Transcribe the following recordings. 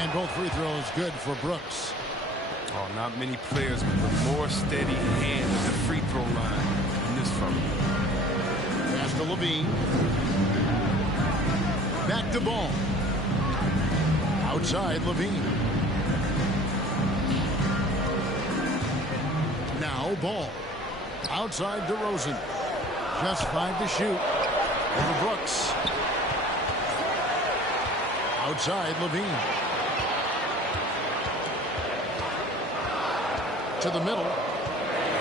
And both free throws good for Brooks. Oh, not many players with a more steady hand at the free throw line than this fella. Pass to Levine. Back to Ball. Outside Levine. Now Ball. Outside DeRozan. Just 5 to shoot. Over Brooks. Outside Levine. To the middle.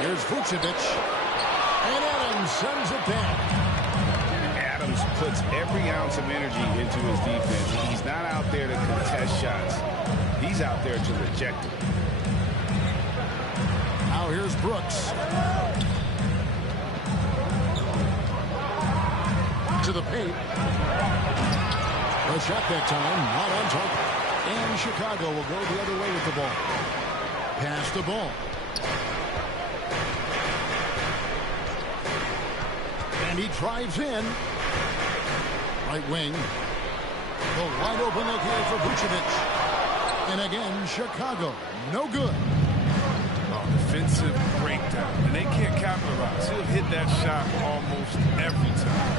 Here's Vucevic. And Adams sends it back. Adams puts every ounce of energy into his defense. He's not out there to contest shots. He's out there to reject them. Now here's Brooks. To the paint. A shot that time, not on target. And Chicago will go the other way with the ball. Pass the ball. And he drives in. Right wing. The wide open look here for Vucevic. And again, Chicago. No good. Oh, defensive breakdown. And they can't capitalize. He'll hit that shot almost every time.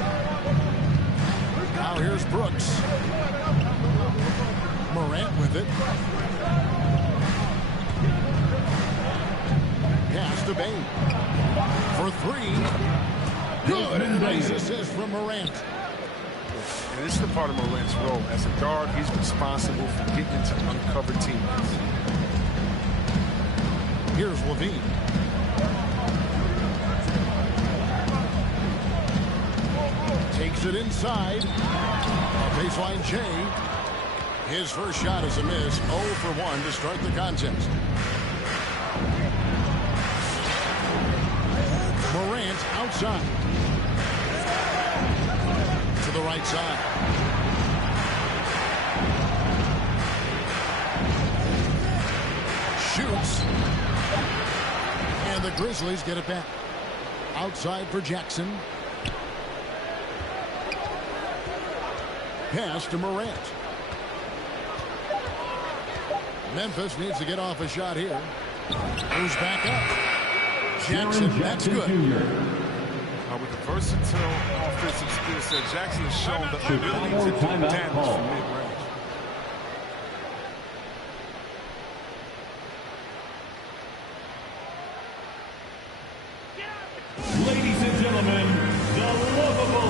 Now here's Brooks. Morant with it. Pass to Bane. For 3. Good. And a nice assist from Morant. And this is the part of Morant's role. As a guard, he's responsible for getting into uncovered teammates. Here's Levine. Takes it inside. Baseline J. His first shot is a miss. 0 for 1 to start the contest. Morant outside. To the right side. Shoots. And the Grizzlies get it back. Outside for Jackson. Pass to Morant. Memphis needs to get off a shot here. Moves back up. Jackson, that's good. With the versatile offensive skill set, Jackson has shown the ability to do damage from mid-range. Ladies and gentlemen, the lovable.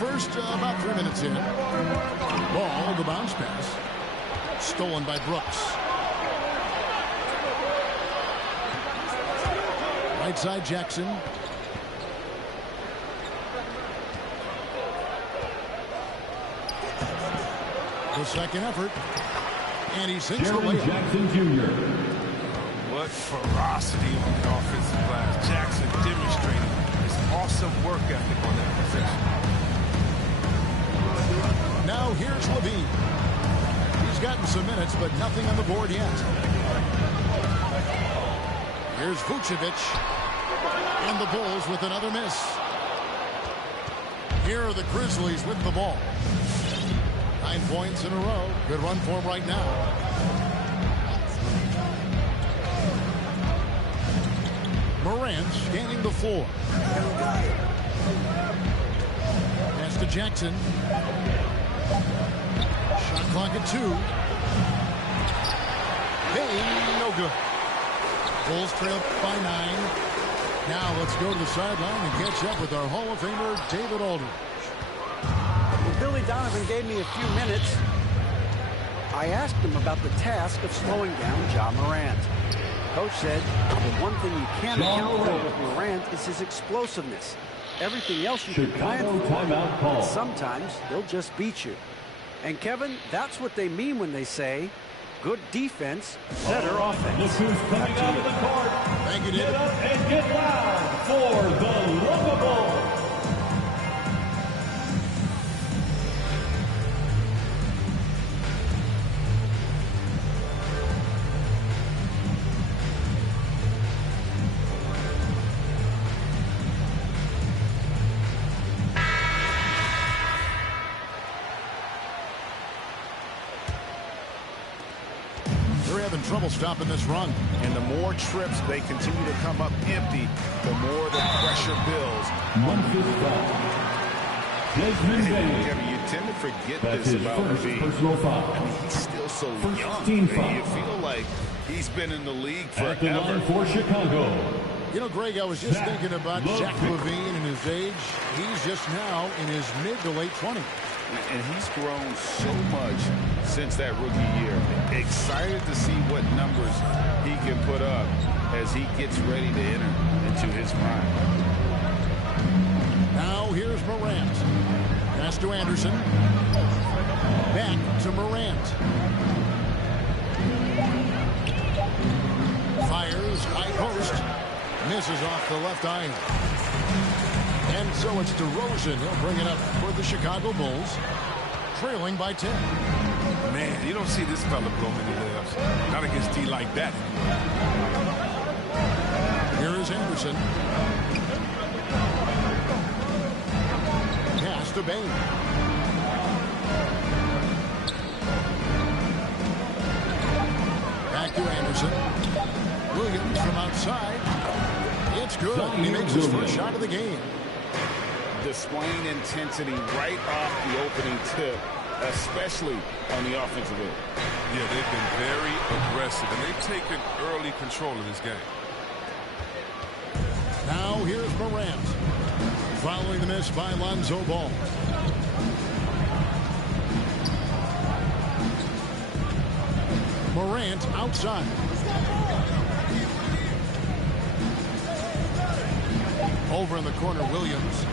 First, about 3 minutes in. Ball, the bounce pass. Stolen by Brooks. Right side, Jackson. The second effort. And he sinks the layup. Jackson Jr. What ferocity on the offensive glass. Jackson demonstrating his awesome work ethic on that possession. Now here's Levine. He's gotten some minutes, but nothing on the board yet. Here's Vucevic. And the Bulls with another miss. Here are the Grizzlies with the ball. 9 points in a row. Good run for him right now. Morant scanning the floor. Pass to Jackson. Shot clock at 2. Hey, no good. Bulls trail by 9. Now let's go to the sideline and catch up with our Hall of Famer, David Aldridge. Billy Donovan gave me a few minutes. I asked him about the task of slowing down Ja Morant. Coach said the one thing you can't account for with Morant is his explosiveness. Everything else you can plan for, sometimes they'll just beat you. And Kevin, that's what they mean when they say, good defense, better offense. Look who's coming out of the court. Thank you, Get David. up and get loud for the Lovable. They're having trouble stopping this run. And the more trips they continue to come up empty, the more the pressure builds. Memphis foul. Desmond Bain. Kevin, you tend to forget That's this his about first Levine. personal foul. I mean, he's still so First young. team I foul. mean, you feel like he's been in the league At the forever. line for Chicago. You know, Greg, I was just Zach thinking about Zach LaVine. LaVine and his age. He's just now in his mid to late 20s. And he's grown so much since that rookie year. Excited to see what numbers he can put up as he gets ready to enter into his prime. Now here's Morant. Pass to Anderson. Back to Morant. Fires, high post. Misses off the left iron. And so it's DeRozan. He'll bring it up for the Chicago Bulls. Trailing by 10. Man, you don't see this fella blow many layups. Not against D like that. Here is Anderson. Pass to Bain. Back to Anderson. Williams from outside. It's good. He makes his first shot of the game. Displaying intensity right off the opening tip, especially on the offensive end. Yeah, they've been very aggressive, and they've taken early control of this game. Now here's Morant. Following the miss by Lonzo Ball. Morant outside. Over in the corner, Williams.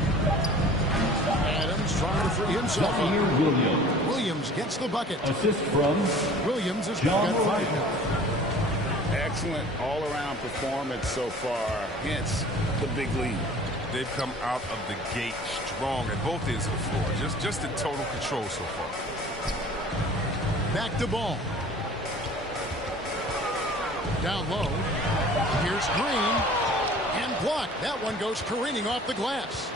Adams trying to free himself up. Williams. Williams gets the bucket. Assist from Williams has Ja got 5 Morant. now. Excellent all-around performance so far, hence the big lead. They've come out of the gate strong at both ends of the floor. Just in total control so far. Back to Ball. Down low. Here's Green. And blocked. That one goes careening off the glass.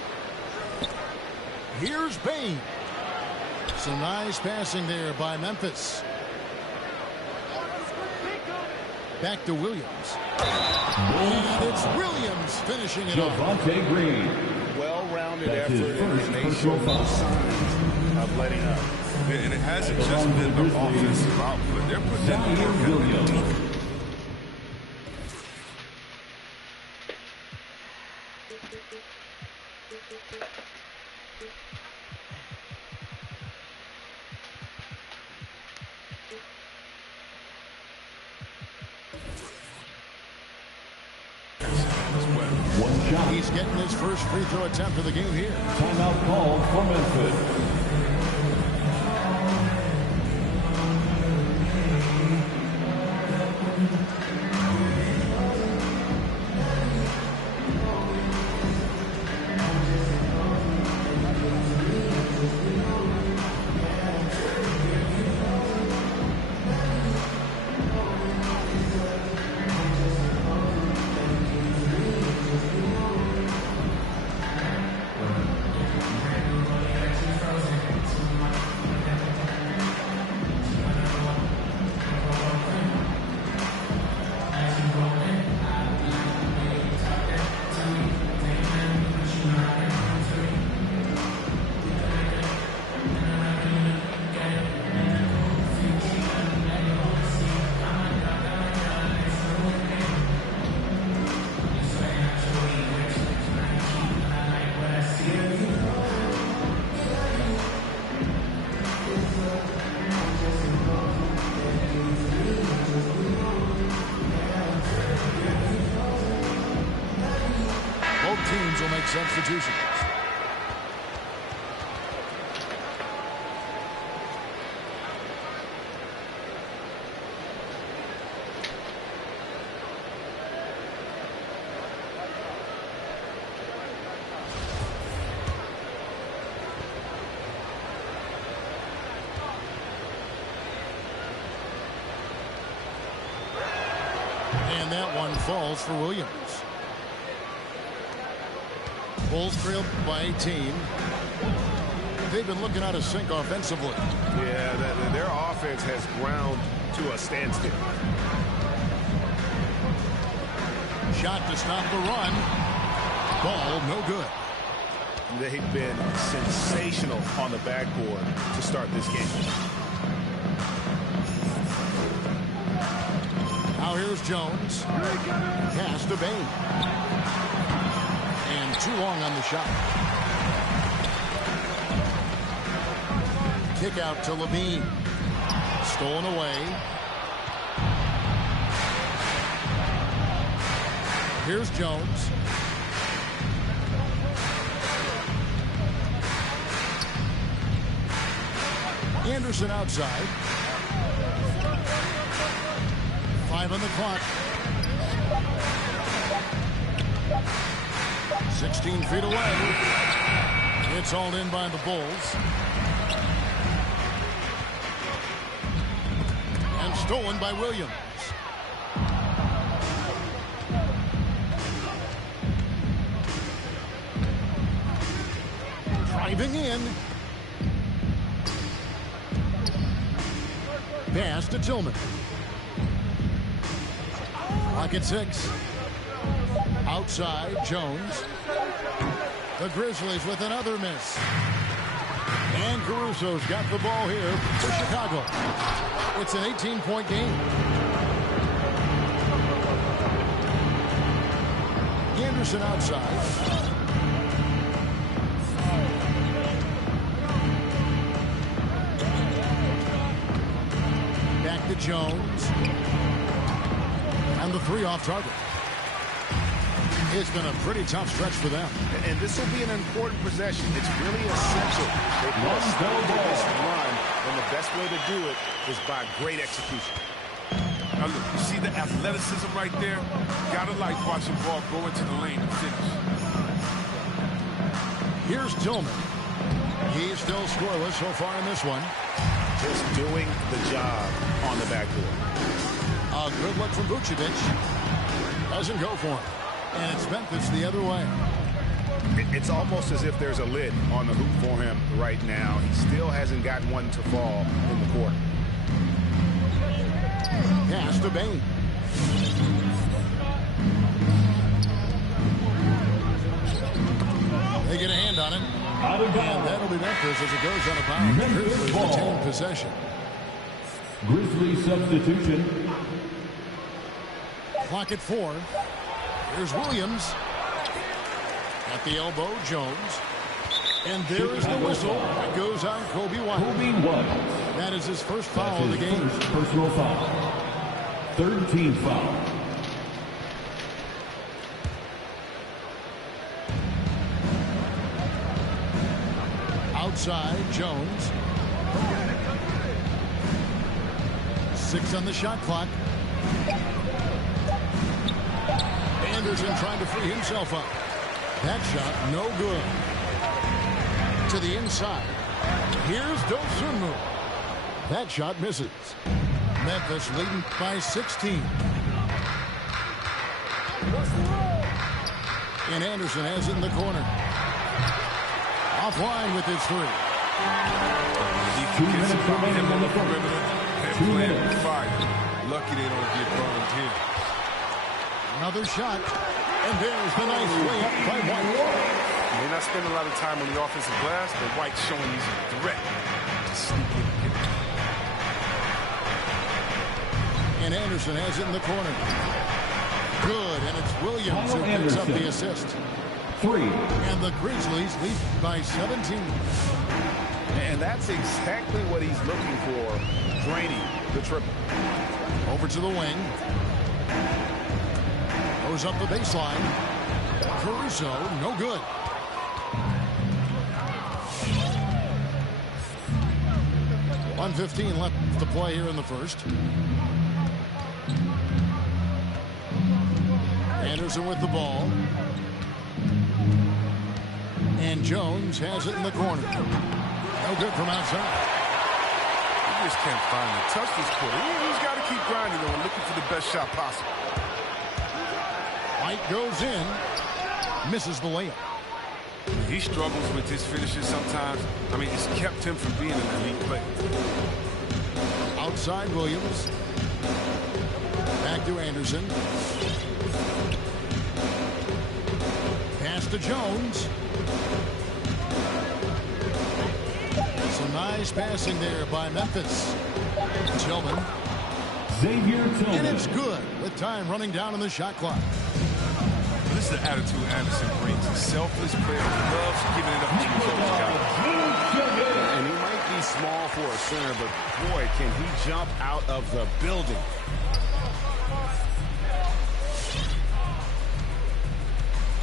Here's Bain. Some nice passing there by Memphis. Back to Williams. And it's Williams finishing it off. Javonte Green. Well-rounded That's his effort, first and they personal show no foul. signs of letting up. Yeah, and it hasn't just been the offensive output. They're putting in the work Zion ethic. Williams. One shot. He's getting his first free throw attempt of the game here. Timeout called for Memphis. substitutions. And that one falls for Williams. Bulls trailed by 18. They've been looking out of sync offensively. Yeah, their offense has ground to a standstill. Shot to stop the run. Ball no good. They've been sensational on the backboard to start this game. Now here's Jones. Pass to Bain. And too long on the shot. Kick out to Levine. Stolen away. Here's Jones. Anderson outside. 5 on the clock. 16 feet away. It's hauled in by the Bulls. And stolen by Williams. Driving in. Pass to Tillman. Clock at 6. Outside, Jones. The Grizzlies with another miss. And Caruso's got the ball here for Chicago. It's an 18-point game. Anderson outside. Back to Jones. And the 3 off target. It's been a pretty tough stretch for them. And this will be an important possession. It's really essential. They must go this run, and the best way to do it is by great execution. Now look, you see the athleticism right there? Gotta like watching ball go into the lane and finish. Here's Tillman. He's still scoreless so far in this one. Just doing the job on the backboard. A good look from Vucevic. Doesn't go for him. And it's Memphis the other way. It's almost as if there's a lid on the hoop for him right now. He still hasn't gotten one to fall in the court. Pass to Bain. They get a hand on it. And that'll be Memphis as it goes out of bounds. The Grizzlies retain possession. Grizzlies substitution. Clock at 4. Here's Williams. At the elbow, Jones. And there is the whistle. It goes on Kobe White. That is his first foul of the game. First personal foul. 3rd team foul. Outside, Jones. 6 on the shot clock. Anderson trying to free himself up. That shot, no good. To the inside. Here's Dosunmu. That shot misses. Memphis leading by 16. And Anderson has it in the corner. Offline with his 3. Defense about him on the perimeter and playing with fire. Lucky they don't get burned here. Another shot. And there's the nice layup by White. They're not spending a lot of time on the offensive glass, but White's showing he's a threat to sneak in. And Anderson has it in the corner. Good, and it's Williams who picks up the assist. 3. And the Grizzlies lead by 17. And that's exactly what he's looking for, draining the triple. Over to the wing. Goes up the baseline. Caruso, no good. 1:15 left to play here in the first. Anderson with the ball. And Jones has it in the corner. No good from outside. He just can't find it. Touch this quarter. He's got to keep grinding though and looking for the best shot possible. White goes in. Misses the layup. He struggles with his finishes sometimes. I mean, it's kept him from being an elite player. Outside Williams. Back to Anderson. Pass to Jones. Some nice passing there by Memphis. Tillman. Xavier Tillman. And it's good with time running down on the shot clock. This is the attitude Anderson brings. A selfless player who loves giving it up to his own guys. And he might be small for a center, but boy, can he jump out of the building.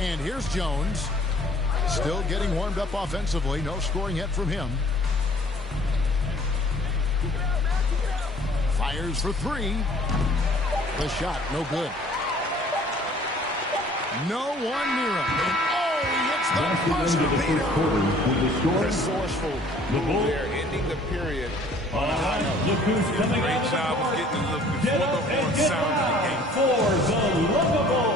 And here's Jones. Still getting warmed up offensively. No scoring yet from him. Fires for three. The shot, no good. No one near him. And oh, he hits the buzzer beater. Resourceful move there, ending the period. Look who's coming Great out job of getting the look before Get the up horn and get sounded for the lovable.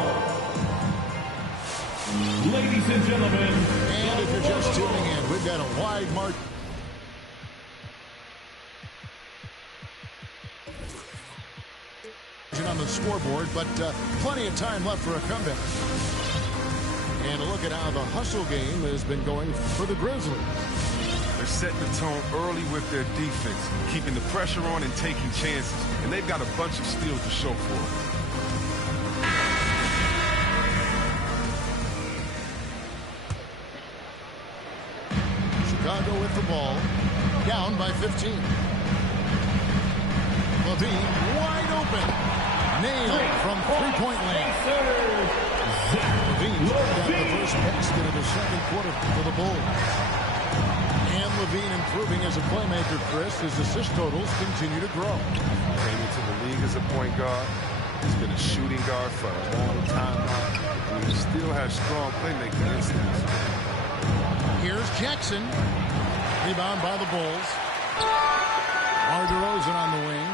Ladies and gentlemen. And if you're just tuning in, we've got a wide margin on the scoreboard, but plenty of time left for a comeback. And a look at how the hustle game has been going for the Grizzlies. They're setting the tone early with their defense, keeping the pressure on and taking chances. And they've got a bunch of steals to show for it. Chicago with the ball, down by 15. Levine wide open. Nailed from three-point land. Levine got the first basket of the second quarter for the Bulls. And Levine improving as a playmaker, Chris. His assist totals continue to grow. Came into the league as a point guard. He's been a shooting guard for a long time now. And he still has strong playmaking instincts. Here's Jackson. Rebound by the Bulls. DeRozan on the wing.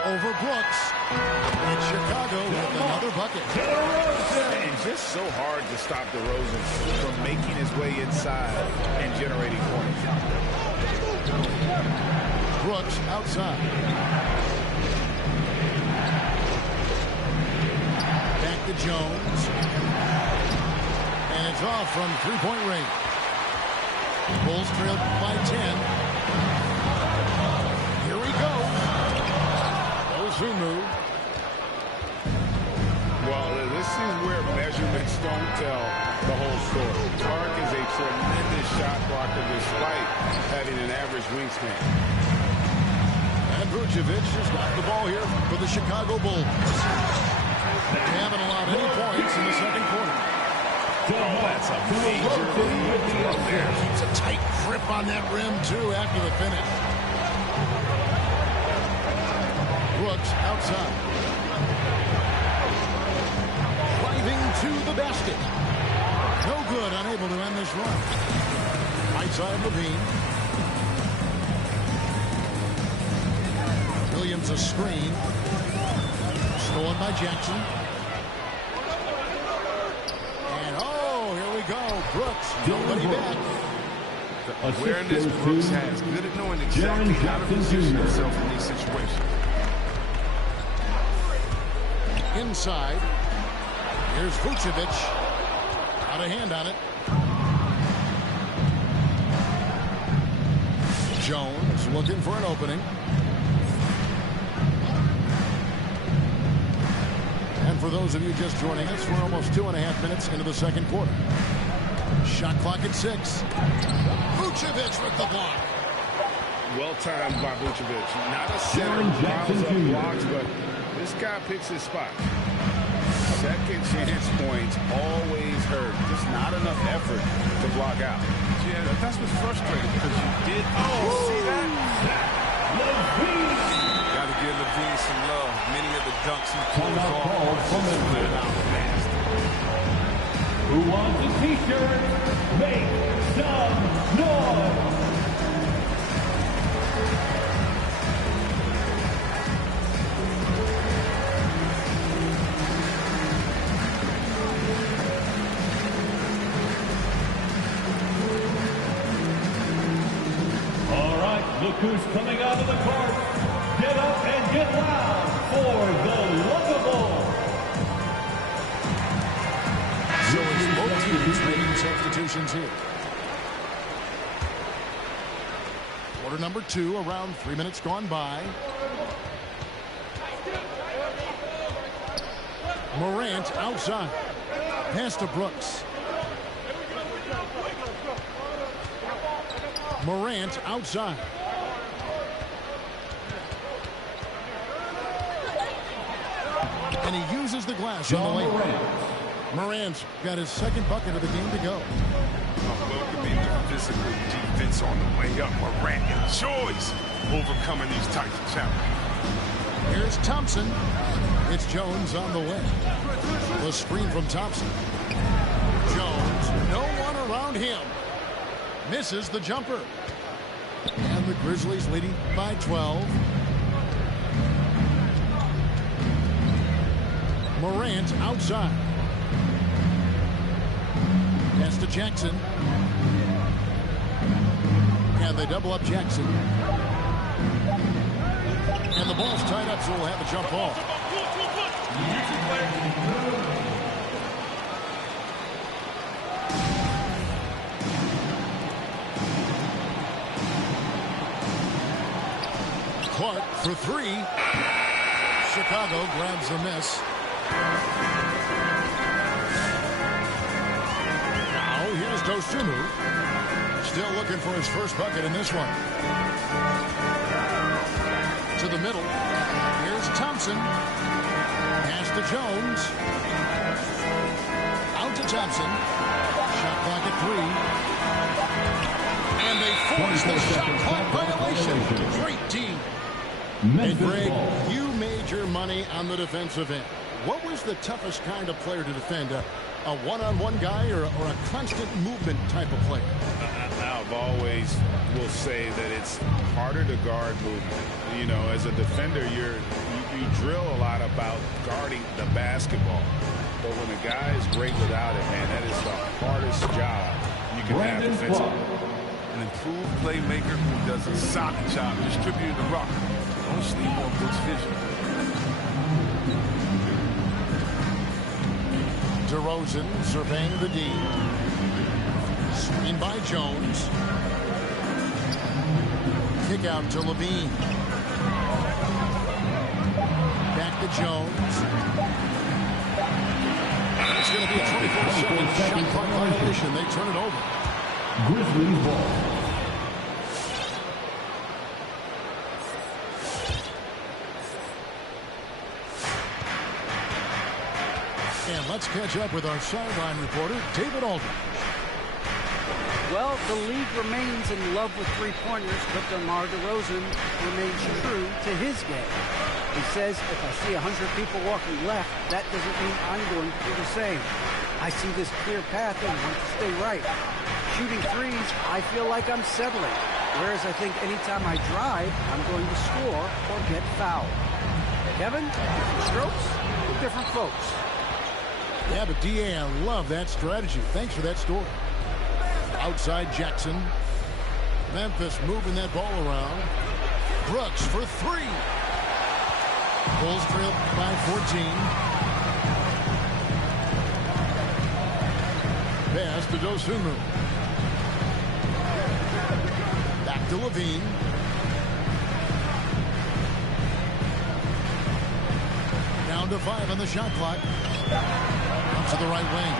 Over Brooks. And Chicago with another bucket. And just so hard to stop DeRozan from making his way inside and generating points. Brooks outside. Back to Jones. And it's off from three-point range. Bulls trailed by 10. Here we go. Move. Well, this is where measurements don't tell the whole story. Clark is a tremendous shot blocker despite having an average wingspan. And Vucevic has got the ball here for the Chicago Bulls. They haven't allowed any points in the second quarter. Oh, that's a major lead up there. Keeps a tight grip on that rim, too, after the finish. Brooks outside. Driving to the basket. No good, unable to end this run. Right side Levine. Williams a screen. Stolen by Jackson. And oh, here we go. Brooks, nobody back. The awareness Brooks has, good at knowing exactly how to position himself in these situations. Inside. Here's Vucevic. Out of hand on it. Jones looking for an opening. And for those of you just joining us, we're almost 2.5 minutes into the second quarter. Shot clock at 6. Vucevic with the block. Well timed by Vucevic. Not a center who piles up blocks, but this guy picks his spot. second chance points always hurt. Just not enough effort to block out. Yeah, that's what's frustrating because you did. Oh, see that? Got to give Levine some love. Many of the dunks he pulls off just cleared out fast. Who wants a t-shirt? Make some noise! All right, look who's coming out of the court. Get up and get loud for the Lovable. So it's both teams making substitutions here. Quarter number 2, around 3 minutes gone by. Morant outside. Pass to Brooks. Morant outside. And he uses the glass on the lane. Morant's got his second bucket of the game to go. Welcoming the physical defense on the way up. Morant enjoys overcoming these types of challenges. Here's Thompson. It's Jones on the way. The screen from Thompson. Jones, no one around him. Misses the jumper. And the Grizzlies leading by 12. Morant outside. Pass to Jackson. And they double up Jackson. And the ball's tied up, so we'll have a jump ball. Clark for 3. Chicago grabs the miss. Now here's Dosunmu. Still looking for his first bucket in this one. To the middle. Here's Thompson. Pass to Jones. Out to Thompson. Shot clock at 3. And they force the shot clock violation. Great team. And Greg, you made your money on the defensive end. What was the toughest kind of player to defend? A one-on-one guy or a constant movement type of player? I've always will say that it's harder to guard movement. You know, as a defender, you drill a lot about guarding the basketball. But when a guy is great without it, man, that is the hardest job you can have defensively. An improved playmaker who does a solid job distributing the rock. Don't sleep on Brooks' vision. DeRozan surveying the D. Screen by Jones. Kick out to Levine. Back to Jones. It's going to be a 24-second shot clock violation. They turn it over. Grizzlies ball. And let's catch up with our sideline reporter, David Aldridge. Well, the league remains in love with three-pointers, but DeMar DeRozan remains true to his game. He says, if I see 100 people walking left, that doesn't mean I'm going to do the same. I see this clear path and want to stay right. Shooting threes, I feel like I'm settling. Whereas I think anytime I drive, I'm going to score or get fouled. Kevin, different strokes, different folks. Yeah, but D.A., I love that strategy. Thanks for that story. Outside Jackson. Memphis moving that ball around. Brooks for 3. Bulls trail by 14. Pass to Dosunmu. Back to Levine. Down to 5 on the shot clock. Up to the right wing.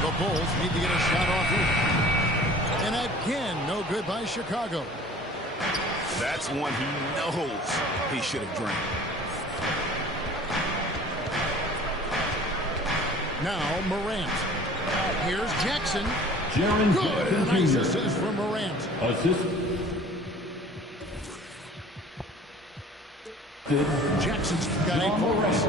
The Bulls need to get a shot off here. And again, no good by Chicago. That's one he knows he should have drained. Now Morant. Here's Jackson. Jaren Good. Jackson Nice Jr. assist from Morant. Assist. Jackson's got 8 points.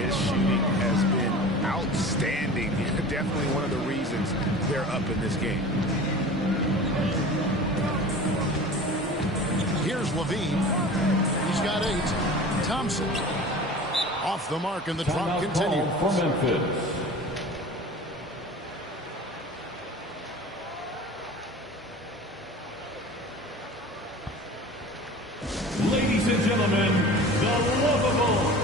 His shooting has been outstanding. Definitely one of the reasons they're up in this game. Here's Levine. He's got 8. Thompson. Off the mark, and the drop continues. For Memphis. Ladies and gentlemen, the lovable.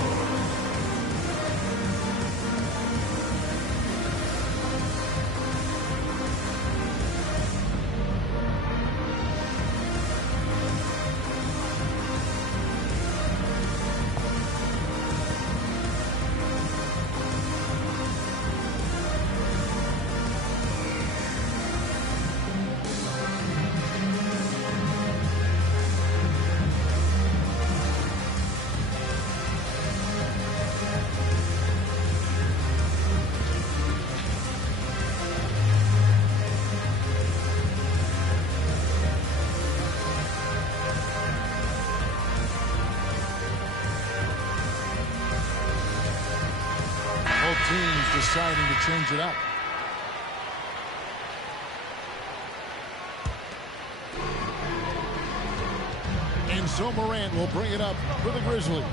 Teams deciding to change it up. And so Morant will bring it up for the Grizzlies.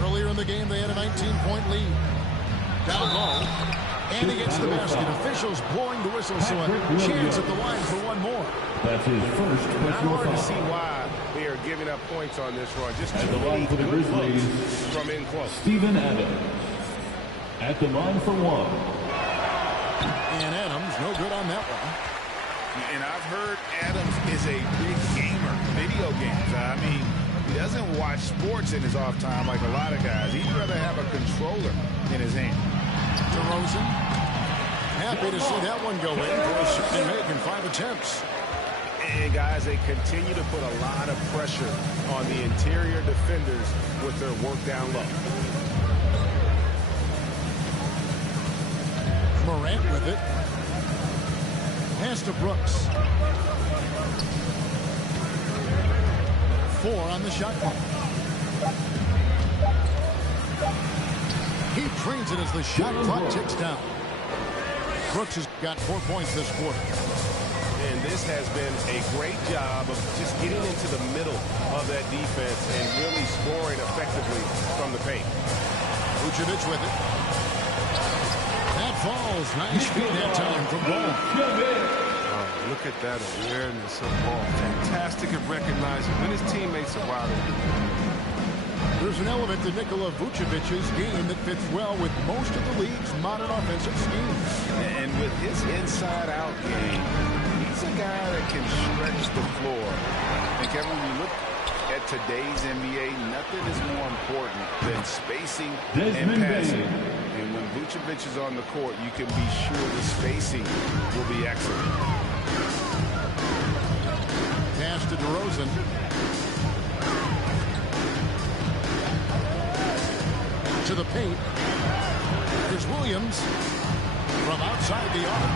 Earlier in the game, they had a 19-point lead. Down low. And he gets the basket. Officials blowing the whistle, so a chance at the line for one more. That's his first personal Hard to foul. see why they are giving up points on this run. Just At too the many line for the good Grizzlies, looks from in close. Steven Adams. At the line for 1. And Adams, no good on that one. And I've heard Adams is a big gamer, video games. I mean, he doesn't watch sports in his off time like a lot of guys. He'd rather have a controller in his hand. DeRozan. Happy to see that one go in. Boy, certainly making 5 attempts. And guys, they continue to put a lot of pressure on the interior defenders with their work down low. Morant with it. Pass to Brooks. 4 on the shot clock. He trains it as the shot clock ticks down. Brooks has got 4 points this quarter. And this has been a great job of just getting into the middle of that defense and really scoring effectively from the paint. Vucevic with it. That falls. Nice feed that time from Ball. Oh, look at that awareness of ball. Fantastic at recognizing when his teammates are wide open. There's an element to Nikola Vucevic's game that fits well with most of the league's modern offensive schemes. And with his inside-out game, he's a guy that can stretch the floor. And Kevin, when you look at today's NBA, nothing is more important than spacing and passing. And when Vucevic is on the court, you can be sure the spacing will be excellent. Pass to DeRozan. To the paint. Here's Williams from outside the arc.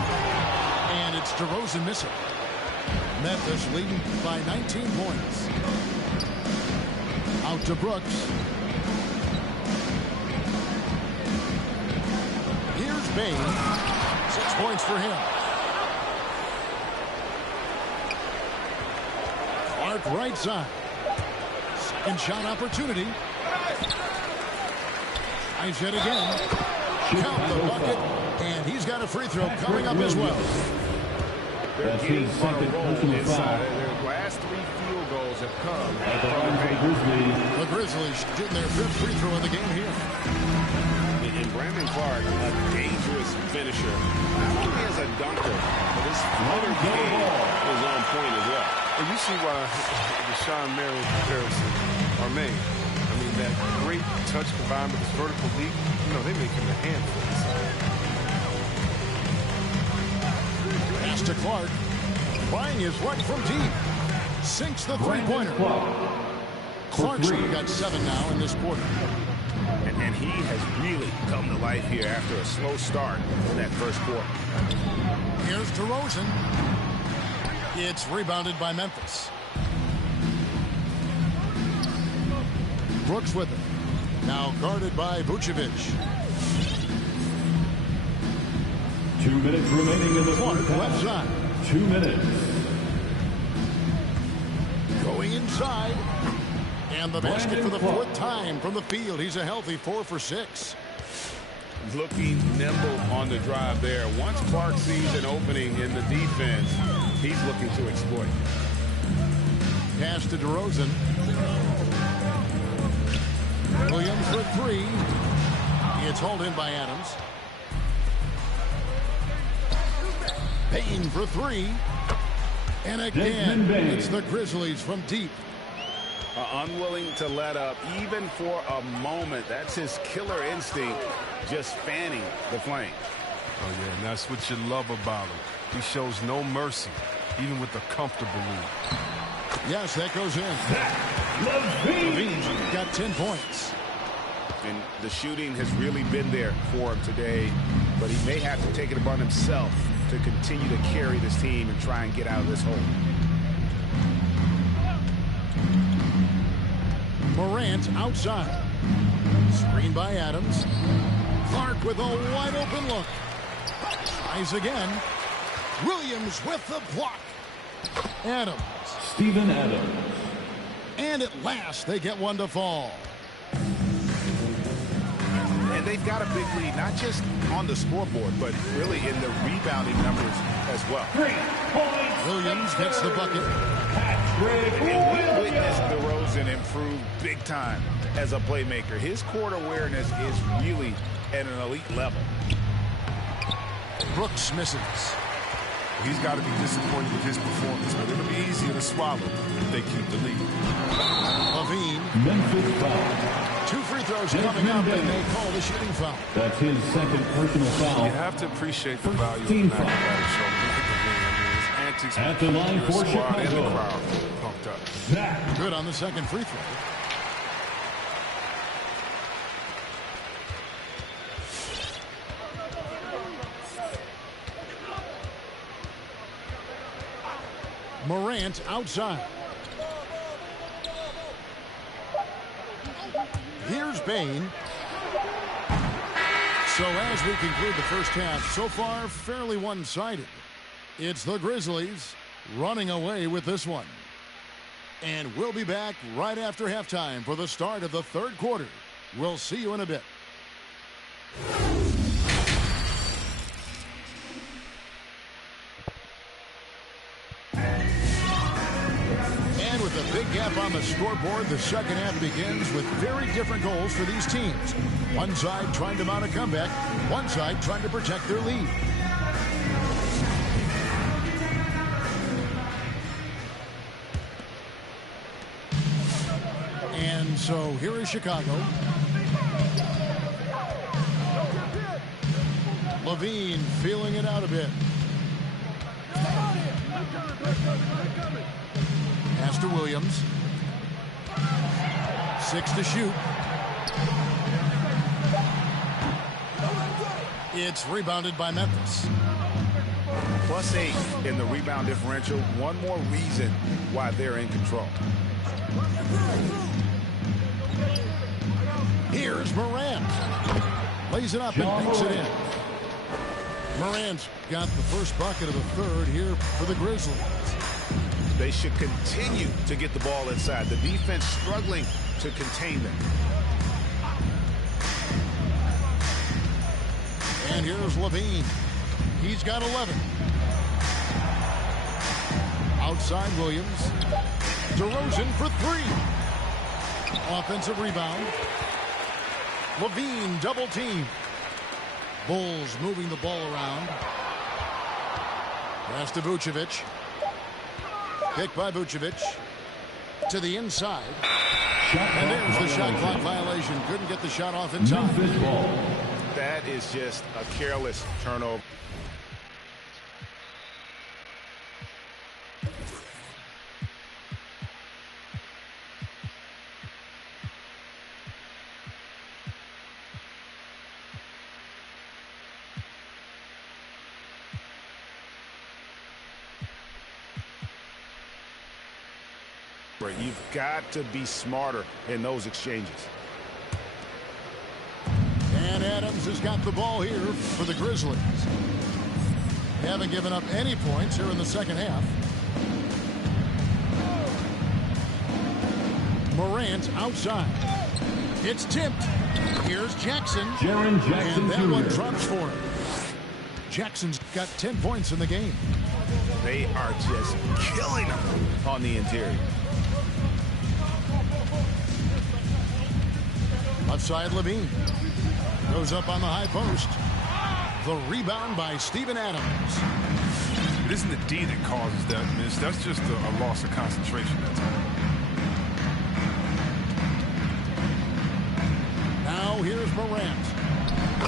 And it's DeRozan missing. Memphis leading by 19 points. Out to Brooks. Here's Bain. 6 points for him. Clark right side. Second shot opportunity. Tries it again. Count the bucket. And he's got a free throw coming up as well. They're getting on a roll inside. Their last 3 field goals have come from the paint. The Grizzlies getting their 5th free throw of the game here. And Brandon Clark, a dangerous finisher. Not only as a dunker, but his floater game is on point as well. And you see why the Sean Marion comparison are made. I mean, that great touch combined with his vertical leap, you know, they make him a handful. Pass to Clark. Trying his luck from deep. Sinks the three-pointer. Clark's got 7 now in this quarter. And he has really come to life here after a slow start in that first quarter. Here's DeRozan. It's rebounded by Memphis. Brooks with it. Now guarded by Vucevic. 2 minutes remaining in the Clark first left half. side. 2 minutes. Going inside. And the basket for the Clark. fourth time from the field. He's a healthy 4 for 6. Looking nimble on the drive there. Once Clark sees an opening in the defense, he's looking to exploit. Pass to DeRozan. Williams for 3. It's hauled in by Adams. Payne for 3. And again, it's the Grizzlies from deep. Unwilling to let up even for a moment. That's his killer instinct, just fanning the flames. Oh, yeah, and that's what you love about him. He shows no mercy, even with a comfortable lead. Yes, that goes in. Levine's got 10 points. And the shooting has really been there for him today, but he may have to take it upon himself to continue to carry this team and try and get out of this hole. Morant outside. Screen by Adams. Clark with a wide open look. Tries again. Williams with the block. Adams. Steven Adams. And at last they get one to fall. And they've got a big lead, not just on the scoreboard, but really in the rebounding numbers as well. 3 points. Williams gets the bucket. And we witnessed DeRozan improve big time as a playmaker. His court awareness is really at an elite level. Brooks misses. He's got to be disappointed with his performance, but it'll be easier to swallow if they keep the lead. Levine. Memphis foul. 2 free throws coming up, and they call the shooting foul. That's his second personal foul. You have to appreciate the value of Team the foul. antics. At the line for squad and the Chicago. crowd pumped up. Zach. Good on the second free throw. Morant outside. Here's Payne. So as we conclude the first half, so far fairly one-sided. It's the Grizzlies running away with this one. And we'll be back right after halftime for the start of the third quarter. We'll see you in a bit. And with a big gap on the scoreboard, the second half begins with very different goals for these teams. One side trying to mount a comeback, one side trying to protect their lead. And so here is Chicago. Levine feeling it out a bit. Pass to Williams. 6 to shoot. It's rebounded by Memphis. +8 in the rebound differential. One more reason why they're in control. Here's Morant. Lays it up and banks it in. Morant's got the first bucket of the third here for the Grizzlies. They should continue to get the ball inside. The defense struggling to contain them. And here's Levine. He's got 11. Outside Williams. DeRozan for 3. Offensive rebound. Levine double team. Bulls moving the ball around. Pass to Vucevic. Picked by Vucevic. To the inside. And there's the shot clock violation. Couldn't get the shot off in time. That is just a careless turnover. You've got to be smarter in those exchanges. And Adams has got the ball here for the Grizzlies. They haven't given up any points here in the second half. Morant outside. It's tipped. Here's Jackson. Jaren Jackson And that Jr. one drops for him. Jackson's got 10 points in the game. They are just killing them on the interior. Outside Levine. Goes up on the high post. The rebound by Steven Adams. It isn't the D that causes that miss. That's just a loss of concentration. That's all. Now here's Morant.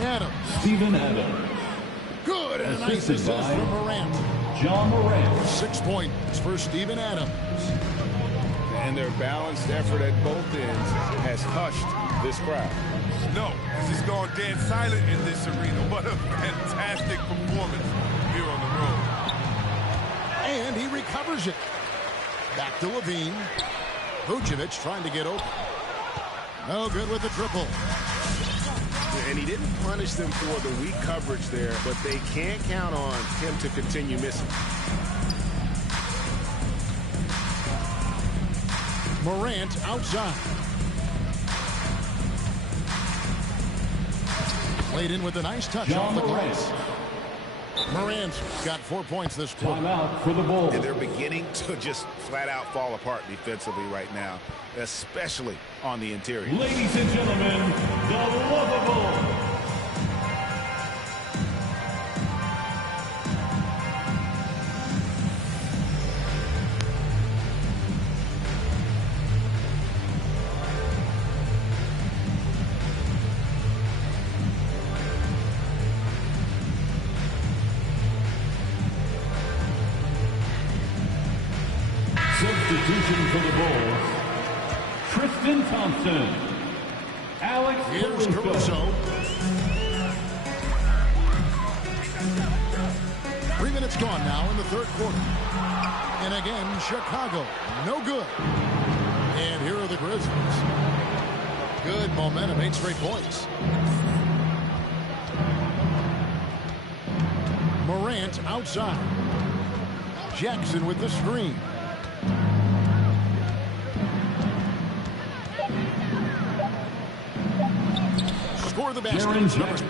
Adams. Steven Adams. Good. And a nice Assisted assist by from Morant. John Morant. 6 points for Steven Adams. And their balanced effort at both ends has hushed this crowd. No, this is gone dead silent in this arena. What a fantastic performance here on the road. And he recovers it. Back to Levine. Vucevic trying to get open. No good with the triple. And he didn't punish them for the weak coverage there, but they can't count on him to continue missing. Morant outside. Played in with a nice touch off the glass. Morant's got 4 points this quarter. Timeout for the Bulls. And they're beginning to just flat out fall apart defensively right now, especially on the interior. Ladies and gentlemen, the lovable. Substitution for the Bulls. Tristan Thompson. Alex Here's Caruso. 3 minutes gone now in the third quarter. And again, Chicago, no good. And here are the Grizzlies. Good momentum, 8 straight points. Morant outside. Jackson with the screen. Score the basket. Jaren Jackson.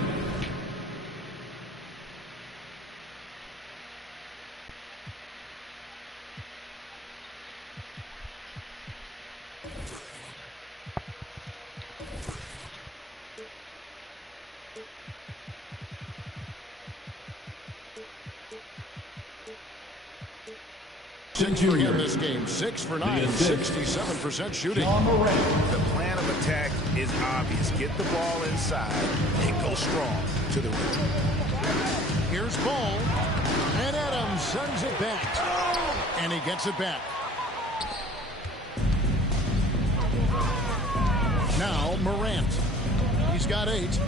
For him this game, 6 for 9, 67% shooting. John Morant. The plan of attack is obvious. Get the ball inside and go strong to the rim. Here's Ball. And Adams sends it back. And he gets it back. Now Morant. He's got 8.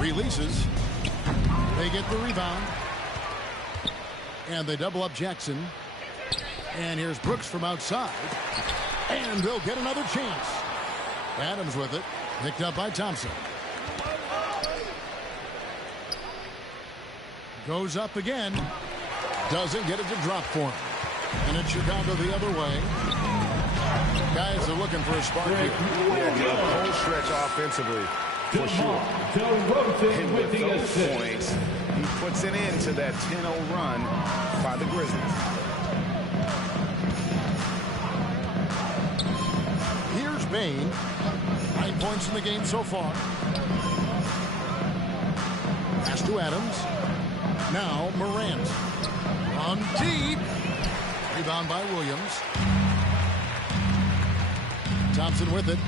Releases. They get the rebound. And they double up Jackson. And here's Brooks from outside. And they'll get another chance. Adams with it. Picked up by Thompson. Goes up again. Doesn't get it to drop for him. And it's Chicago the other way. Guys are looking for a spark here. Yeah, whole stretch offensively. For sure. And with those points, he puts an end to that 10-0 run by the Grizzlies. Here's Bain. 9 points in the game so far. Pass to Adams. Now Morant. On deep. Rebound by Williams. Thompson with it.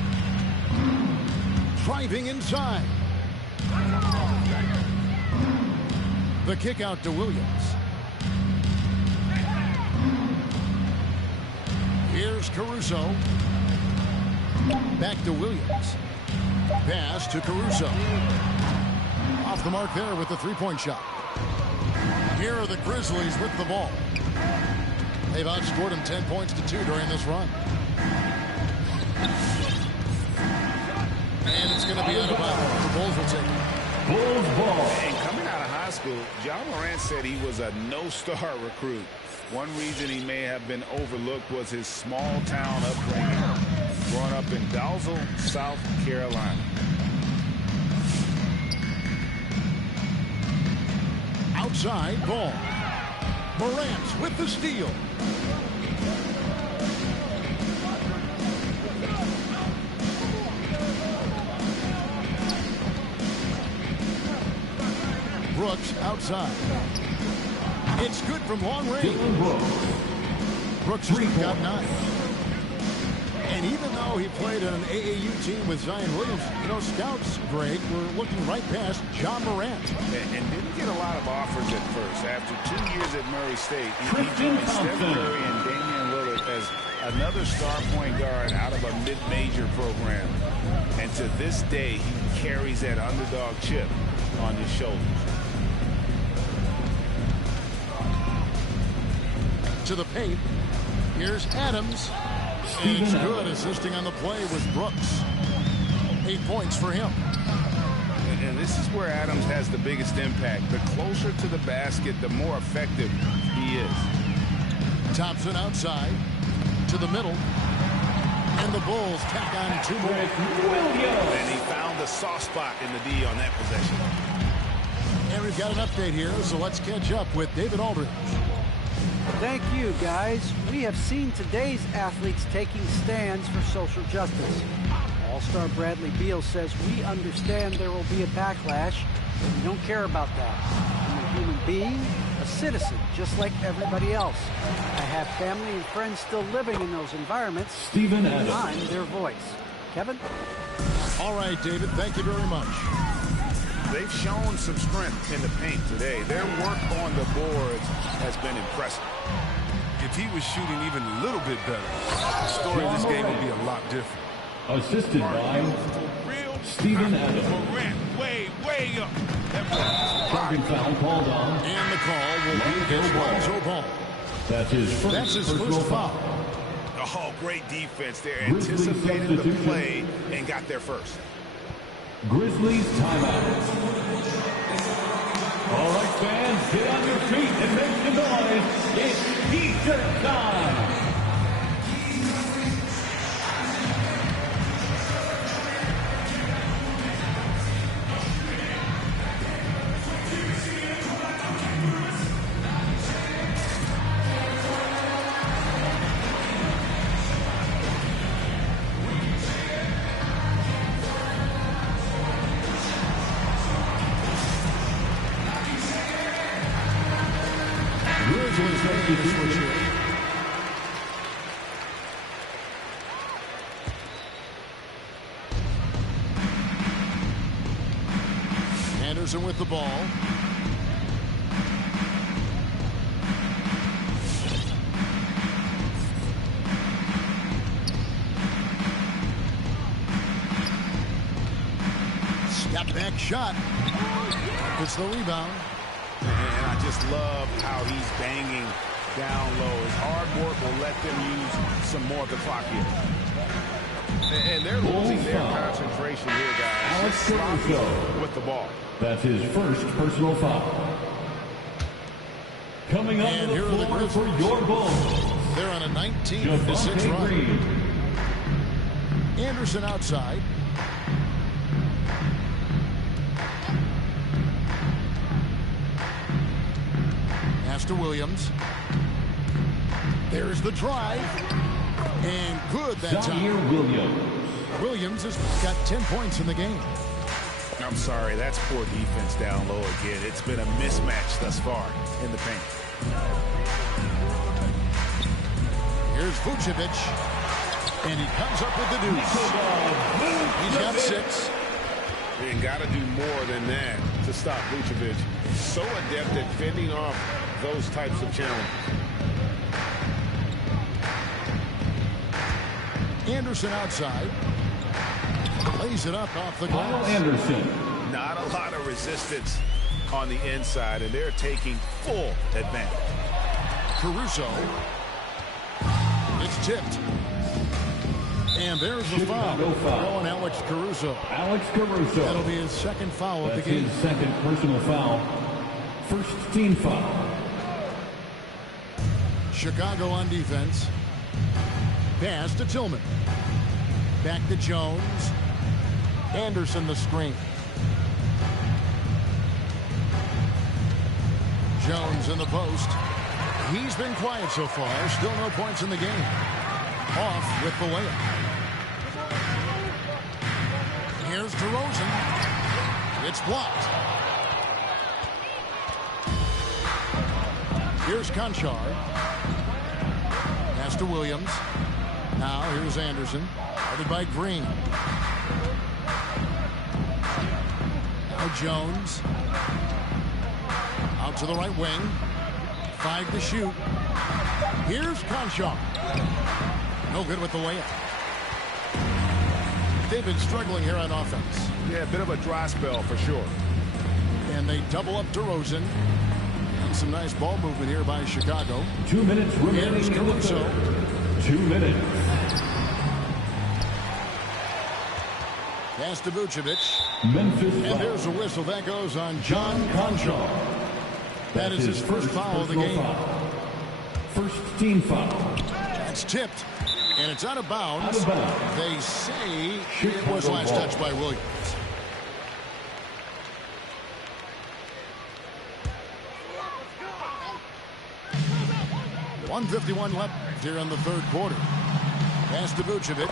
Driving inside. The kick out to Williams. Here's Caruso. Back to Williams. Pass to Caruso. Off the mark there with the three-point shot. Here are the Grizzlies with the ball. They've outscored them 10 points to 2 during this run. And it's going to be out of bounds. The Bulls will take it. Bulls ball. And coming out of high school, John Morant said he was a no-star recruit. One reason he may have been overlooked was his small-town upbringing, growing up in Dalzell, South Carolina. Outside ball. Morant with the steal. Brooks outside. It's good from long range. Brooks has got 9. And even though he played on an AAU team with Zion Williams, you know, scouts, Greg, were looking right past John Morant. And didn't get a lot of offers at first. After 2 years at Murray State, he joined Steph Curry and Damian Lillard as another star point guard out of a mid-major program. And to this day, he carries that underdog chip on his shoulders. To the paint. Here's Adams. And it's good. Assisting on the play was Brooks. 8 points for him. And this is where Adams has the biggest impact. The closer to the basket, the more effective he is. Thompson outside. To the middle. And the Bulls tack on 2 more. And he found the soft spot in the D on that possession. And we've got an update here, so let's catch up with David Aldridge. Thank you, guys. We have seen today's athletes taking stands for social justice. All-star Bradley Beal says, we understand there will be a backlash, but we don't care about that. I'm a human being, a citizen, just like everybody else. I have family and friends still living in those environments. Stephen Adams. I'm their voice. Kevin? All right, David, thank you very much. They've shown some strength in the paint today. Their work on the boards has been impressive. If he was shooting even a little bit better, the story of this game would be a lot different. Assisted by Stephen Adams. Way up. Charging foul called on. And the call will be against Lonzo Ball. That's his first foul. Oh, great defense there. Grizzlies Anticipated the substitution. play and got there first. Grizzlies timeout. All right, fans, get on your feet and make some noise. It's T-shirt time. Anderson with the ball. Step back shot. It's the rebound. And I just love how he's banging down low. His hard work will let them use some more of the clock here. And they're losing their concentration here, guys. Alex Sloppy with the ball. That's his first personal foul. Coming up to And the here are the floor for Grizzlies. your Bulls. They're on a 19-6 Javante run. Green. Anderson outside. Pass to Williams. There's the drive. And good that Zaire time. Williams. Williams has got 10 points in the game. I'm sorry, that's poor defense down low again. It's been a mismatch thus far in the paint. Here's Vucevic. And he comes up with the deuce. He's got 6. And got to do more than that to stop Vucevic. So adept at fending off those types of challenges. Anderson outside. Lays it up off the Kyle glass. Anderson. Not a lot of resistance on the inside, and they're taking full advantage. Caruso. It's tipped. And there's the foul. Going Alex Caruso. Alex Caruso. That'll be his second foul of the That's game. his second personal foul. First team foul. Chicago on defense. Pass to Tillman. Back to Jones. Anderson the screen. Jones in the post. He's been quiet so far. Still no points in the game. Off with the layup. Here's DeRozan. It's blocked. Here's Conchar. Pass to Williams. Now here's Anderson. Headed by Green. Now Jones. Out to the right wing. 5 to shoot. Here's Conchar. No good with the layup. They've been struggling here on offense. Yeah, a bit of a dry spell for sure. And they double up DeRozan. And some nice ball movement here by Chicago. 2 minutes remaining Here's in the Caruso. third. 2 minutes. Pass to Vucevic. Memphis And foul. there's a whistle. That goes on John Conchar. That is his first foul of the personal game. foul. First team foul. That's tipped. And it's out of bounds. Out of bounds. They say it Chicago was last ball. touch by Williams. .151 left here in the third quarter. Pass to Vucevic.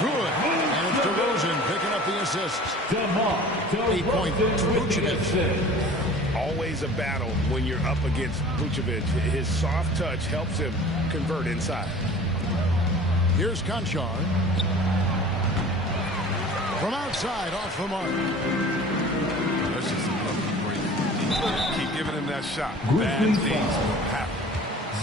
Good. And it's DeRozan picking up the assist. 8-point Vucevic. Always a battle when you're up against Vucevic. His soft touch helps him convert inside. Here's Conchar. From outside, off the mark. That's just a lucky break. Keep giving him that shot. Grizzlies Bad things foul. will happen.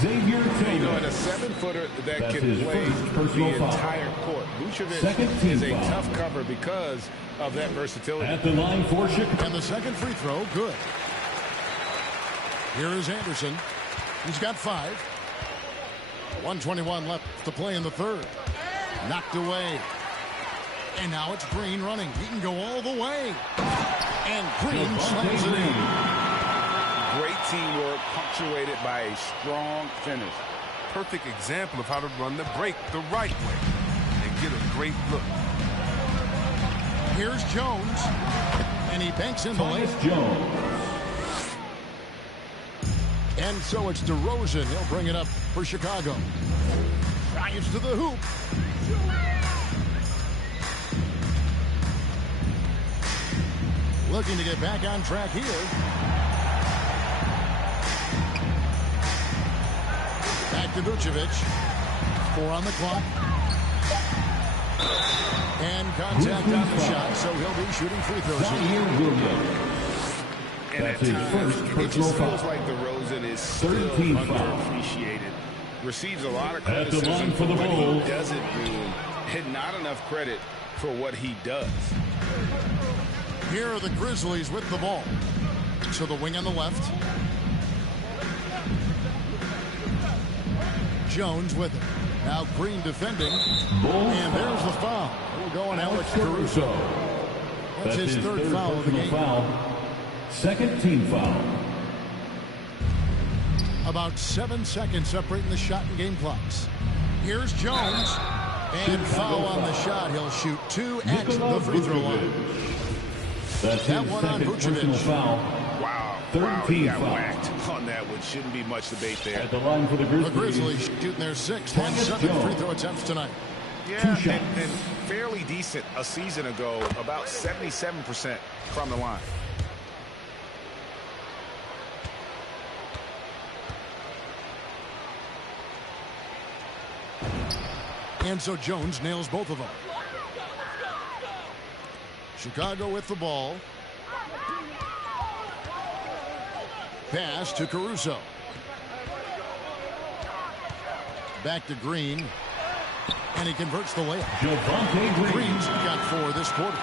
Xavier You know, Taylor. and a 7-footer that That's can his play first personal the foul. entire court. Vucevic Second team is a foul. tough cover because of that versatility. At the line for Chicago. And the second free throw, good. Here is Anderson. He's got 5. 1:21 left to play in the third. Knocked away. And now it's Green running. He can go all the way. And Green slams it in. Great teamwork punctuated by a strong finish. Perfect example of how to run the break the right way and get a great look. Here's Jones. And he banks in the lane. Thomas Jones. And so it's DeRozan. He'll bring it up for Chicago. Drives to the hoop. Looking to get back on track here. Back to Vucevic. 4 on the clock. And contact on the shot, so he'll be shooting free throws here. Xavier Williams. And That's at his times, first it personal just feels foul. like DeRozan is still 13 foul. underappreciated. Receives a lot of At the criticism line for for the what Bulls. he doesn't do, and not enough credit for what he does. Here are the Grizzlies with the ball. To the wing on the left. Jones with it. Now Green defending. And there's the foul. We'll go on Alex Caruso. That's his third foul of the personal game. foul. Second team foul. About 7 seconds separating the shot and game clocks. Here's Jones. And foul on the shot. He'll shoot 2 at the free throw line. That's That his one on second personal Vucevic. foul. Wow. Third Wow, he team got foul. whacked on that one. Shouldn't be much debate there. At the line for the The Grizzlies. Grizzlies shooting their 6th and Thomas 7th free Jones. throw attempts tonight. Yeah, Two shots. and fairly decent a season ago, about 77% from the line. And so Jones nails both of them. Chicago with the ball. Pass to Caruso. Back to Green. And he converts the layup. Javonte Green. Green's got 4 this quarter.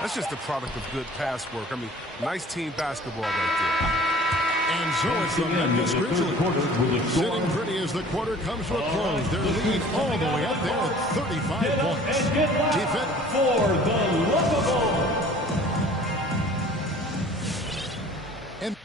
That's just the product of good pass work. I mean, nice team basketball right there. And so it's the Memphis Grizzlies sitting pretty as the quarter comes to a close. Their lead all the way up there at 35 points. Defense for the Lovable. And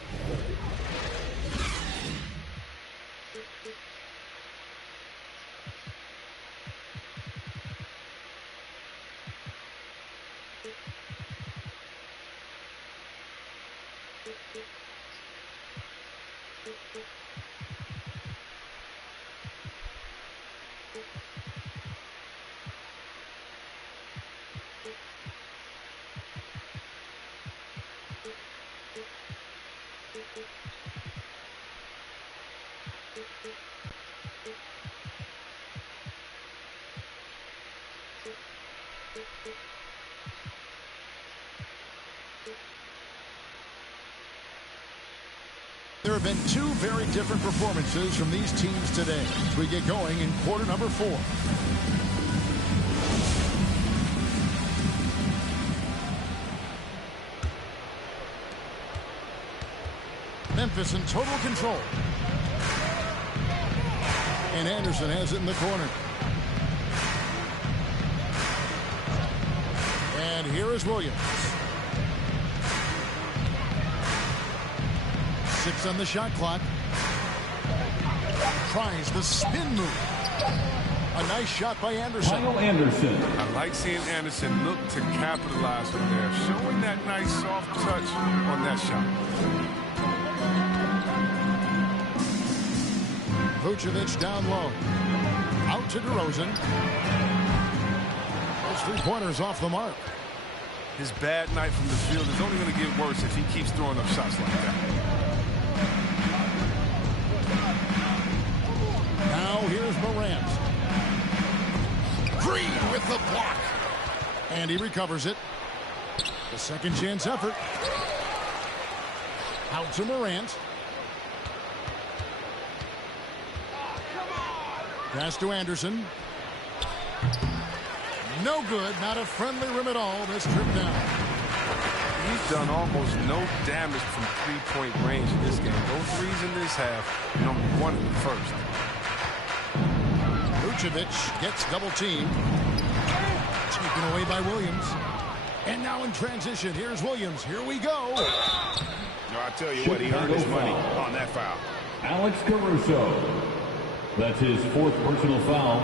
there have been two very different performances from these teams today as we get going in quarter number 4. Memphis in total control. And Anderson has it in the corner. And here is Williams. 6 on the shot clock. Tries the spin move. A nice shot by Anderson. Kyle Anderson. I like seeing Anderson look to capitalize from there, showing that nice soft touch on that shot. Vucevic down low. Out to DeRozan. Those 3-pointers off the mark. His bad night from the field is only going to get worse if he keeps throwing up shots like that. Now here's Morant. Green with the block. And he recovers it. The second chance effort. Out to Morant. Pass to Anderson. No good. Not a friendly rim at all. This trip down. He's done almost no damage from 3-point range in this game. Those threes in this half, number 1 in the first. Vucevic gets double teamed. Taken away by Williams. And now in transition, here's Williams. Here we go. No, I tell you what, he earned his money on that foul. Alex Caruso. That's his 4th personal foul.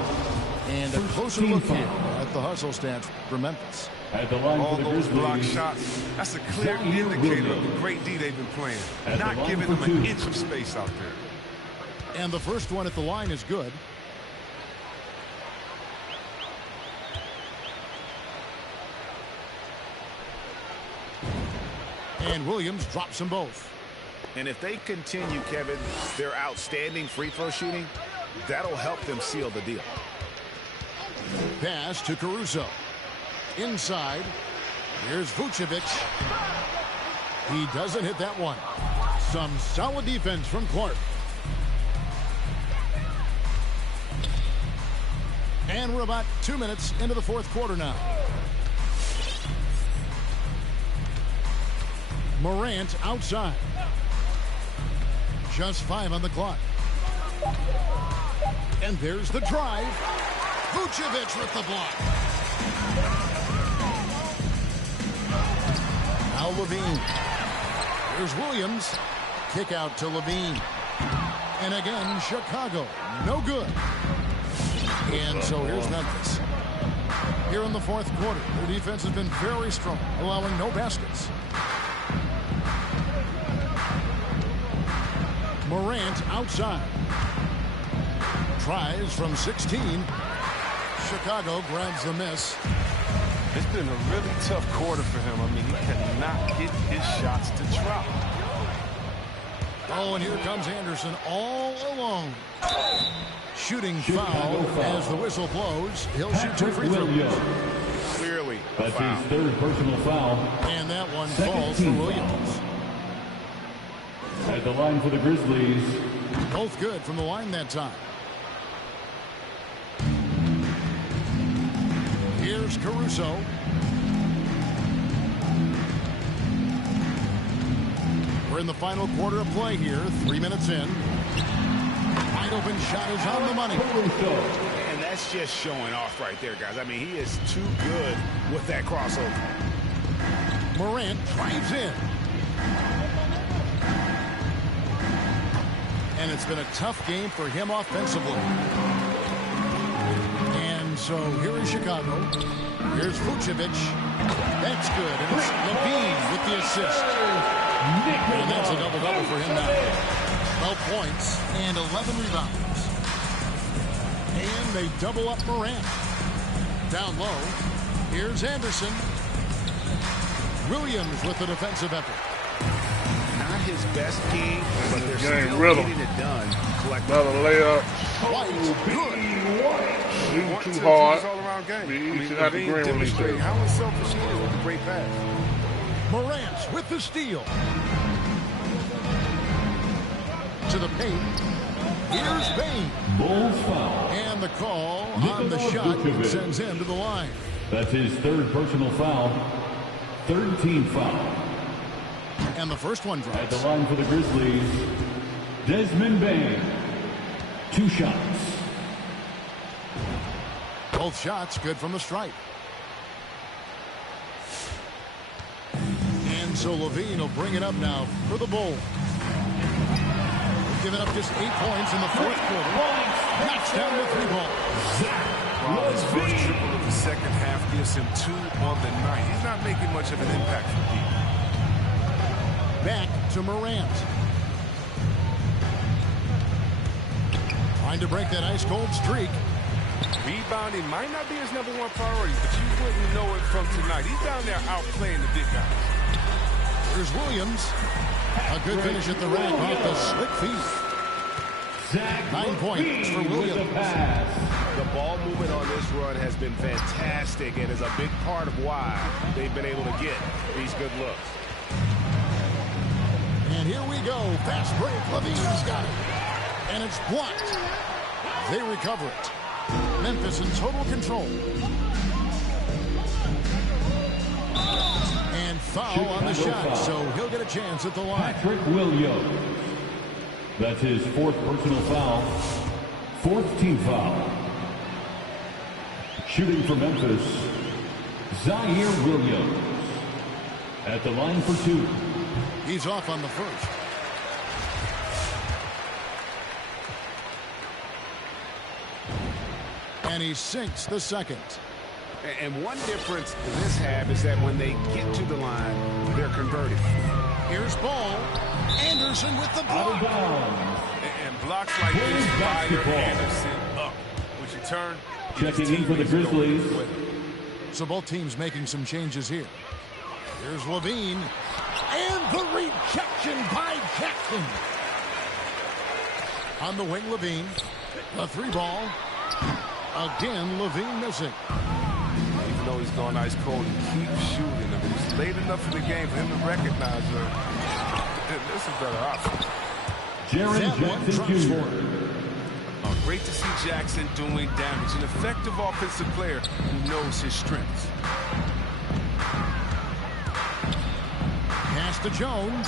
And a closer look at the hustle stats for Memphis. At the line All for the those block Grizzlies, shots, that's a clear indicator of the great D they've been playing. Not giving them an inch of space out there. And the first one at the line is good. And Williams drops them both. And if they continue, Kevin, their outstanding free throw shooting, that'll help them seal the deal. Pass to Caruso. Inside. Here's Vucevic. He doesn't hit that one. Some solid defense from Clark. And we're about 2 minutes into the 4th quarter now. Morant outside. Just 5 on the clock. And there's the drive. Vucevic with the block. Now Levine. Here's Williams. Kick out to Levine. And again, Chicago. No good. And so here's Memphis. Here in the 4th quarter, their defense has been very strong, allowing no baskets. Morant outside. Tries from 16. Chicago grabs the miss. It's been a really tough quarter for him. I mean, he cannot get his shots to drop. Oh, and here comes Anderson all alone. Shooting foul as the whistle blows. He'll shoot 2 free throws. Clearly, that's his 3rd personal foul. And that one falls for Williams. At the line for the Grizzlies, both good from the line that time. Here's Caruso. We're in the final quarter of play here. 3 minutes in. Wide open shot is on the money. And that's just showing off right there, guys. I mean, he is too good with that crossover. Morant drives in. And it's been a tough game for him offensively. And so here is Chicago. Here's Vucevic. That's good. And it's Levine with the assist. And that's a double-double for him now. 12 points and 11 rebounds. And they double up Morant. Down low. Here's Anderson. Williams with the defensive effort. Not his best game, but they're still rhythm. getting it done. Another layup. White, good. Shooting too hard. All-around game. He should have the green release there. How unselfish he is with a great pass. Morant with the steal. To the paint. Here's Bain. Bulls foul. And the call on the shot sends him to the line. That's his third personal foul. Third team foul. And the first one At drops. the line for the Grizzlies, Desmond Bain. 2 shots. Both shots good from the stripe. And so Levine will bring it up now for the Bulls. Giving up just 8 points in the fourth quarter. Knocks down the 3 ball. Wow, his first triple of the second half gives him 2 on the night. He's not making much of an impact from deep. Back to Morant. Trying to break that ice-cold streak. Rebounding might not be his #1 priority, but you wouldn't know it from tonight. He's down there outplaying the big guys. Here's Williams. A good finish at the rack off the slick feet. 9 points for Williams. The ball movement on this run has been fantastic and is a big part of why they've been able to get these good looks. And here we go. Fast break. Levine's got it. And it's blocked. They recover it. Memphis in total control. And foul on the shot, so he'll get a chance at the line. Patrick Williams. That's his 4th personal foul. 4th team foul. Shooting for Memphis, Zaire Williams. At the line for 2. He's off on the first. And he sinks the second. And one difference this have is that when they get to the line, they're converted. Here's Ball. Anderson with the block. And blocks like this fire Anderson up. Which in turn, Checking in for the Grizzlies. So both teams making some changes here. Here's Levine. And the rejection by Jackson. On the wing, Levine. A 3 ball. Again, Levine missing. Even though he's going ice cold, he keeps shooting. I mean, it's late enough in the game for him to recognize this is a better option. Jaren Jackson Jr. Great to see Jackson doing damage. An effective offensive player who knows his strengths. Pass to Jones.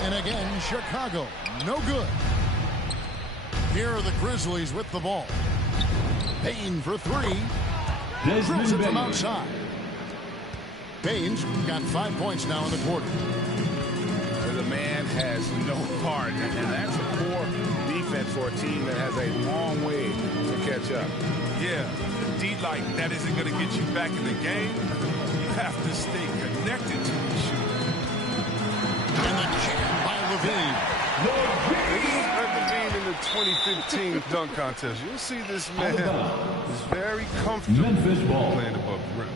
And again, Chicago. No good. Here are the Grizzlies with the ball. Bain for 3. Drills it from outside. Bain's got 5 points now in the quarter. The man has no heart, and that's a poor defense for a team that has a long way to catch up. Yeah, D like that isn't going to get you back in the game. You have to stay connected to the shooter. And the jam by Levine. Levine in the 2015 dunk contest. You'll see this man is very comfortable Memphis ball. playing above the rim.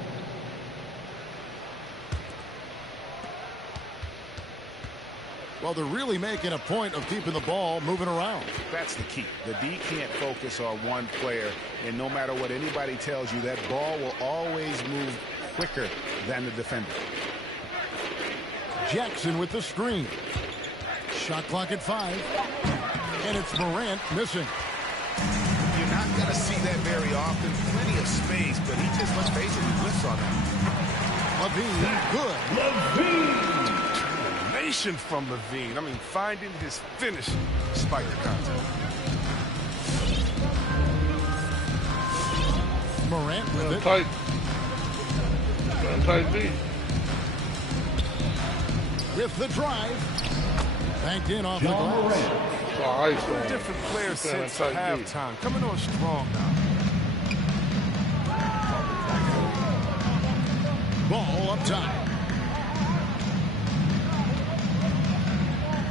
Well, they're really making a point of keeping the ball moving around. That's the key. The D can't focus on one player, and no matter what anybody tells you, that ball will always move quicker than the defender. Jackson with the screen. Shot clock at 5. And it's Morant missing. You're not going to see that very often. Plenty of space, but he just, let's face it, he whiffs on that. Levine, good. Levine. penetration from Levine. I mean, finding his finish despite the contact. Morant with it. Tight. Tight D. With the drive. Banked in off the glass. Different players since halftime. Coming on strong now. Ball up top.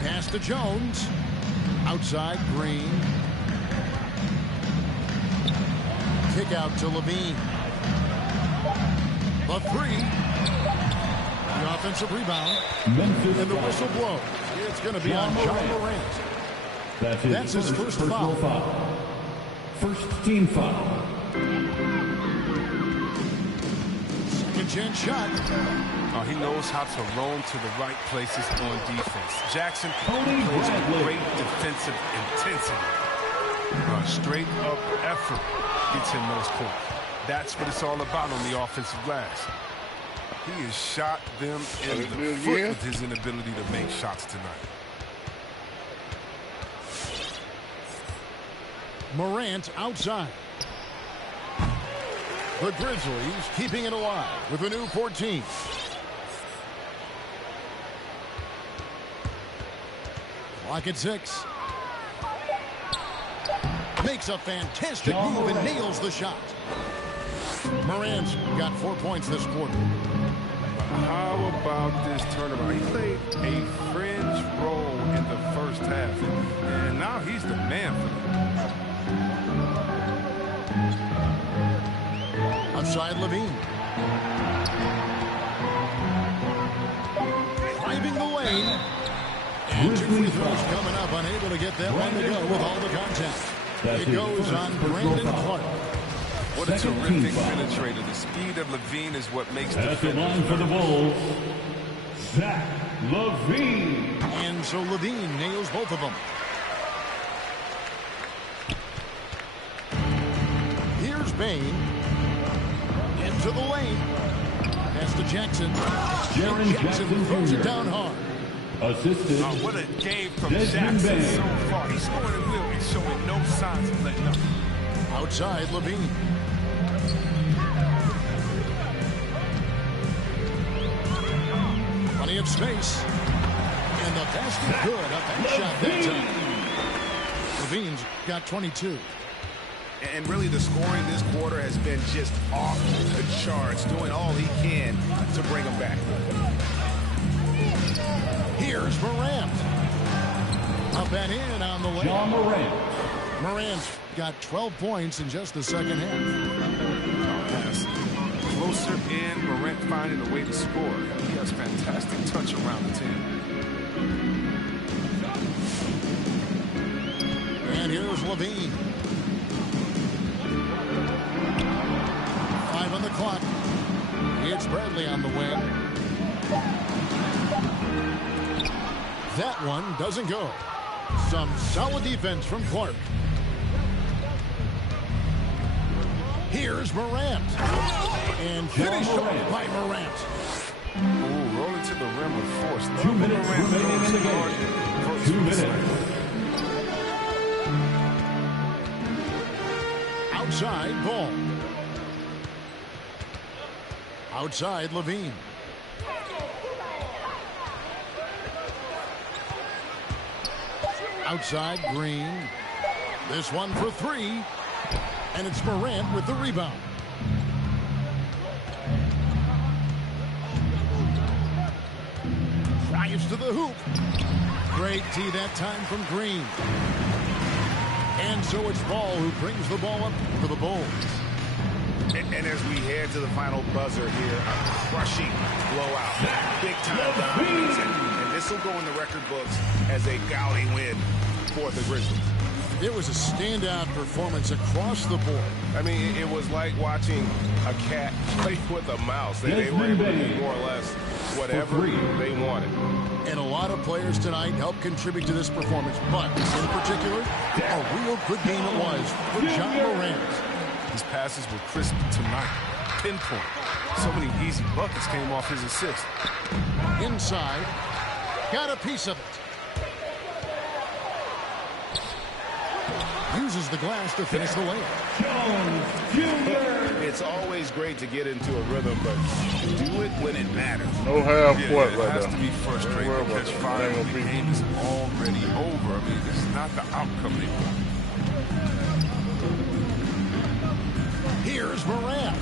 Pass to Jones. Outside, Green. Kick out to Levine. The three. The offensive rebound. Memphis And the whistle blows. It's going to be on John Morant. That's his first foul. First team foul. Second chance shot. Oh, he knows how to roam to the right places on defense. Jackson Tony plays with Bradley. great defensive intensity. Straight up effort gets him those points. That's what it's all about on the offensive glass. He has shot them in the foot with his inability to make shots tonight. Morant outside. The Grizzlies keeping it alive with a new 14. Clock at 6. Makes a fantastic move and nails the shot. Morant's got 4 points this quarter. How about this turnaround? He played a fringe role in the first half, and now he's the man for them. Outside Levine. Driving the lane. And 2 free throws coming up. Unable to get that one to go with all the contact. It goes on Brandon Clark. What a terrific penetrator. The speed of Levine is what makes the At the line for the Bulls, Zach LaVine. And so Levine nails both of them. Here's Bain. Into the lane. Pass to Jackson. Jaren Jackson throws it down hard. Assisted. what a game from Desmond Jackson Bain. so far. He's scoring at will and showing no signs of letting up. Outside Levine. Plenty of space. And the basket good. A back shot that time. Levine's got 22. And really the scoring this quarter has been just off the charts, doing all he can to bring them back. Here's Morant. Up and in on the way. John Morant. Morant's got 12 points in just the second half. Pass closer in, Morant finding a way to score. He has fantastic touch around the team. And here's Levine. 5 on the clock. It's Bradley on the wing. That one doesn't go. Some solid defense from Clark. Here's Morant. And finished off by Morant. Ooh, rolling to the rim with force. 2 minutes remaining in the game. 2 minutes. Outside ball. Outside Levine. Outside Green. This one for 3. And it's Morant with the rebound. Drives to the hoop. Great tee that time from Green. And so it's Ball who brings the ball up for the Bulls. And as we head to the final buzzer here, a crushing blowout. Big time dominance. And this will go in the record books as a gaudy win for the Grizzlies. It was a standout performance across the board. I mean, it was like watching a cat play with a mouse. They were able to do more or less whatever they wanted. And a lot of players tonight helped contribute to this performance. But in particular, a real good game it was for John Morant. His passes were crisp tonight. Pinpoint. So many easy buckets came off his assist. Inside. Got a piece of it. Uses the glass to finish the layup. Jones Jr. It's always great to get into a rhythm, but do it when it matters. No half court it right has there. to be frustrating because finally the game is already over. I mean, it's not the outcome they want. Here's Morant.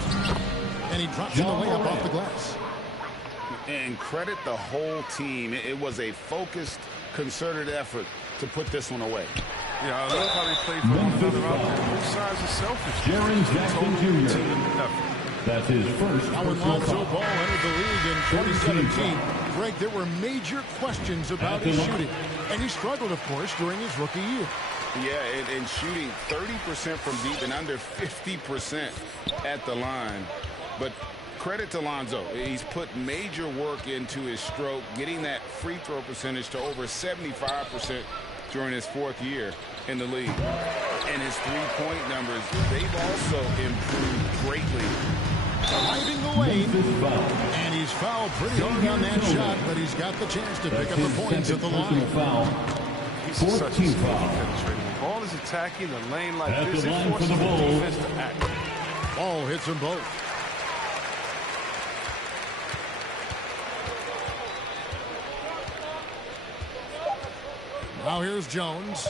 And he drops in the layup off the glass. And credit the whole team. It was a focused, concerted effort to put this one away. Yeah, I love how they play for one another out there. Both sides are selfish. Jaren Jackson Jr. Team effort. That's his first Now when personal Lonzo foul. Ball entered the league in 2017, Greg, there were major questions about his shooting. And he struggled, of course, during his rookie year. Yeah, and shooting 30% from deep and under 50% at the line. But credit to Lonzo. He's put major work into his stroke, getting that free throw percentage to over 75% during his 4th year in the league. And his three-point numbers, they've also improved greatly. Driving the lane, and he's fouled pretty hard on that shot, but he's got the chance to pick up the points at the line. Foul. He's such a 14 speedy foul. penetrator. The ball is attacking the lane like At this. the It line for forces the the Bulls. defense to act. Ball hits them both. Now here's Jones.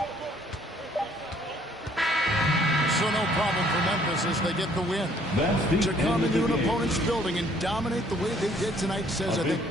So no problem for Memphis as they get the win. That's the To come end of into the an game. opponent's building and dominate the way they did tonight says, I think,